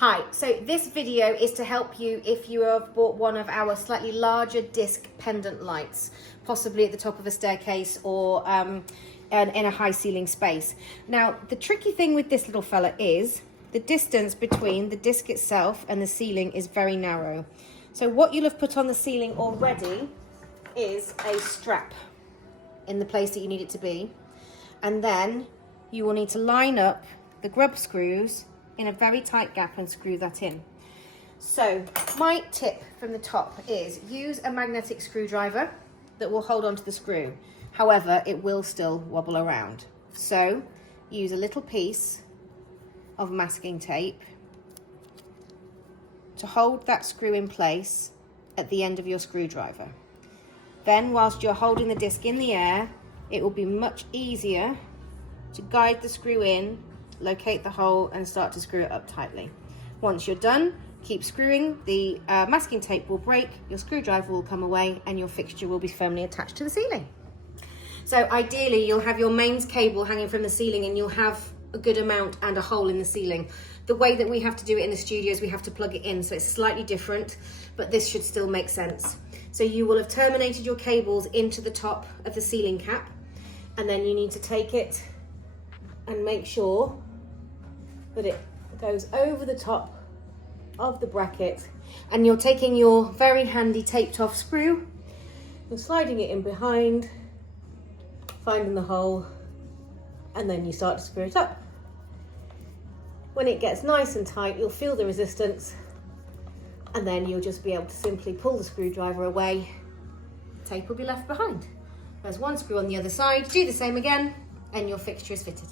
Hi, so this video is to help you if you have bought one of our slightly larger disc pendant lights, possibly at the top of a staircase or in a high ceiling space. Now, the tricky thing with this little fella is the distance between the disc itself and the ceiling is very narrow. So what you'll have put on the ceiling already is a strap in the place that you need it to be. And then you will need to line up the grub screws in a very tight gap and screw that in. So my tip from the top is use a magnetic screwdriver that will hold onto the screw. However, it will still wobble around. So use a little piece of masking tape to hold that screw in place at the end of your screwdriver. Then whilst you're holding the disc in the air, it will be much easier to guide the screw in, locate the hole and start to screw it up tightly. Once you're done, keep screwing, the masking tape will break, your screwdriver will come away and your fixture will be firmly attached to the ceiling. So ideally you'll have your mains cable hanging from the ceiling and you'll have a good amount and a hole in the ceiling. The way that we have to do it in the studio is we have to plug it in, so it's slightly different, but this should still make sense. So you will have terminated your cables into the top of the ceiling cap, and then you need to take it and make sure that it goes over the top of the bracket, and you're taking your very handy taped off screw, you're sliding it in behind, finding the hole, and then you start to screw it up. When it gets nice and tight, you'll feel the resistance, and then you'll just be able to simply pull the screwdriver away. The tape will be left behind. There's one screw on the other side, do the same again, and your fixture is fitted.